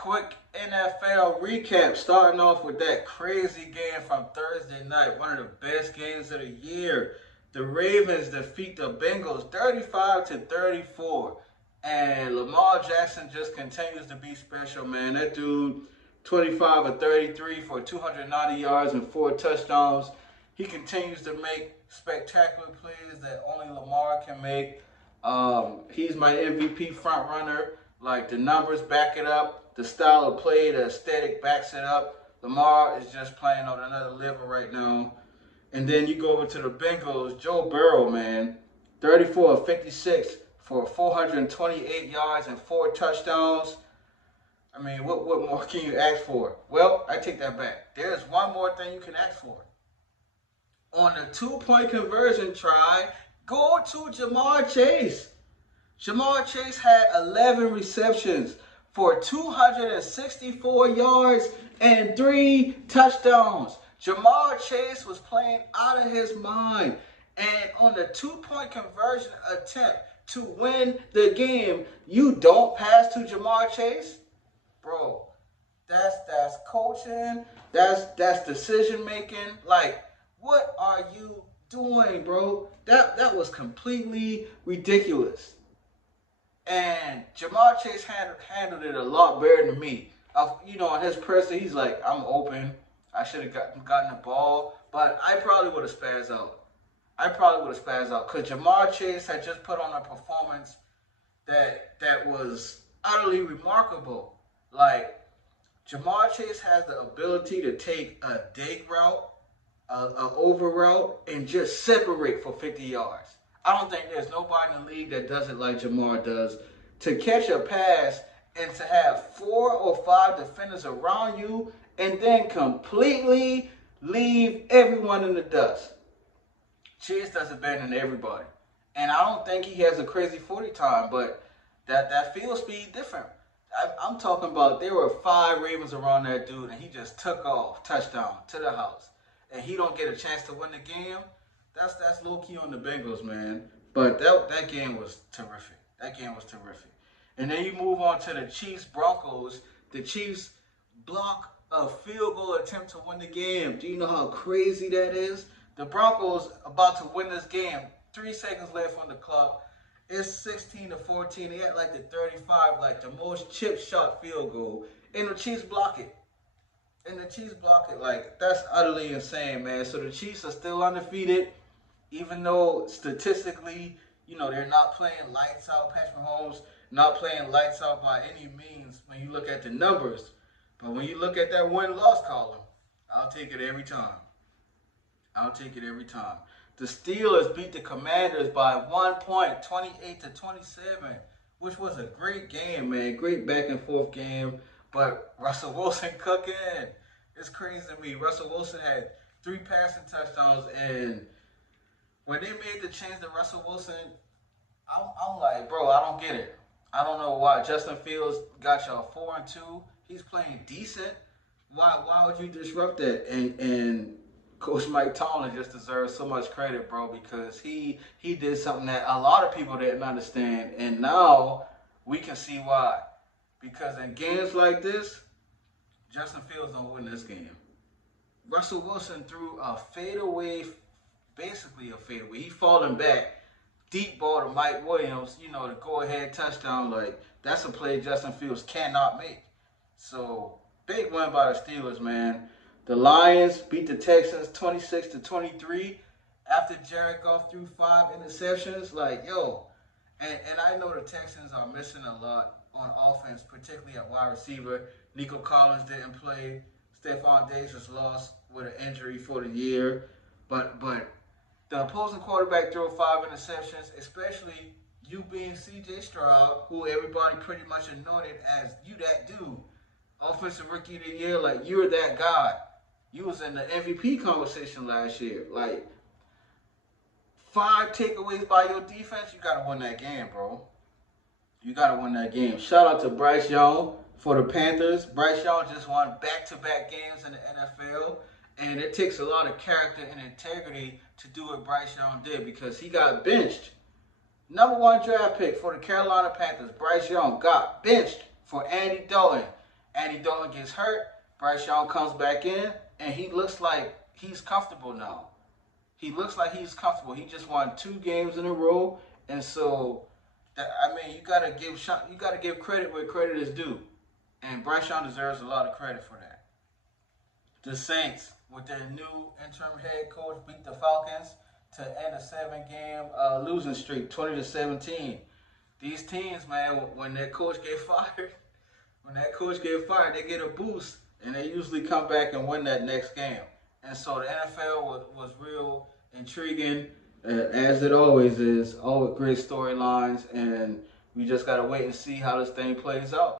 quick NFL recap, starting off with that crazy game from Thursday night, one of the best games of the year. The Ravens defeat the Bengals 35 to 34. And Lamar Jackson just continues to be special, man. That dude, 25 or 33 for 290 yards and 4 touchdowns. He continues to make spectacular plays that only Lamar can make. He's my MVP front runner. Like, the numbers back it up, the style of play, the aesthetic backs it up. Lamar is just playing on another level right now. And then you go over to the Bengals, Joe Burrow, man, 34 of 56 for 428 yards and 4 touchdowns. I mean, what more can you ask for? Well, I take that back. There's one more thing you can ask for. On the 2-point conversion try, go to Ja'Marr Chase. Ja'Marr Chase had 11 receptions for 264 yards and 3 touchdowns. Ja'Marr Chase was playing out of his mind. And on the 2-point conversion attempt to win the game, you don't pass to Ja'Marr Chase? Bro, that's coaching. That's decision making. Like, what are you doing, bro? That was completely ridiculous. And Ja'Marr Chase handled it a lot better than me. In his presser, he's like, I'm open. I should have gotten the ball. But I probably would have spazzed out. Because Ja'Marr Chase had just put on a performance that was utterly remarkable. Like, Ja'Marr Chase has the ability to take a dig route, an over route, and just separate for 50 yards. I don't think there's nobody in the league that does it like Ja'Marr does. To catch a pass and to have 4 or 5 defenders around you and then completely leave everyone in the dust. Chase does it better than everybody. And I don't think he has a crazy 40 time, but that field speed different. I'm talking about there were 5 Ravens around that dude, and he just took off, touchdown, to the house. And he don't get a chance to win the game. That's low key on the Bengals, man. But that game was terrific. And then you move on to the Chiefs Broncos. The Chiefs block a field goal attempt to win the game. Do you know how crazy that is? The Broncos about to win this game. 3 seconds left on the clock. It's 16-14. They had like the 35, like the most chip shot field goal. And the Chiefs block it. Like, that's utterly insane, man. So the Chiefs are still undefeated, even though statistically, they're not playing lights out. Patrick Mahomes not playing lights out by any means when you look at the numbers. But when you look at that win-loss column, I'll take it every time. The Steelers beat the Commanders by 1 point, 28-27, which was a great game, man. Great back and forth game. But Russell Wilson cooking. It's crazy to me. Russell Wilson had 3 passing touchdowns, and when they made the change to Russell Wilson, I'm like, bro, I don't get it. I don't know why. Justin Fields got y'all 4-2. He's playing decent. Why would you disrupt that? And Coach Mike Tomlin just deserves so much credit, bro, because he did something that a lot of people didn't understand, and now we can see why. Because in games like this, Justin Fields don't win this game. Russell Wilson threw a fadeaway, basically a fadeaway. He falling back, deep ball to Mike Williams, the go-ahead touchdown. Like, that's a play Justin Fields cannot make. So, big win by the Steelers, man. The Lions beat the Texans 26-23 after Jared Goff threw 5 interceptions. Like, yo. And I know the Texans are missing a lot on offense, particularly at wide receiver. Nico Collins didn't play. Stephon Diggs was lost with an injury for the year. But the opposing quarterback threw 5 interceptions, especially you being C.J. Stroud, who everybody pretty much anointed as you that dude. Offensive Rookie of the Year, like, you're that guy. You was in the MVP conversation last year. Like, 5 takeaways by your defense, you got to win that game, bro. Shout out to Bryce Young for the Panthers. Bryce Young just won back-to-back games in the NFL. And it takes a lot of character and integrity to do what Bryce Young did, because he got benched. Number 1 draft pick for the Carolina Panthers, Bryce Young, got benched for Andy Dalton. Andy Dalton gets hurt. Bryce Young comes back in, and he looks like he's comfortable now. He looks like he's comfortable. He just won 2 games in a row, and so you gotta give credit where credit is due, and Bryce Young deserves a lot of credit for that. The Saints, with their new interim head coach, beat the Falcons to end a 7-game losing streak, 20-17. These teams, man, when their coach get fired, they get a boost, and they usually come back and win that next game. And so the NFL was real intriguing, as it always is. All great storylines, and we just gotta wait and see how this thing plays out.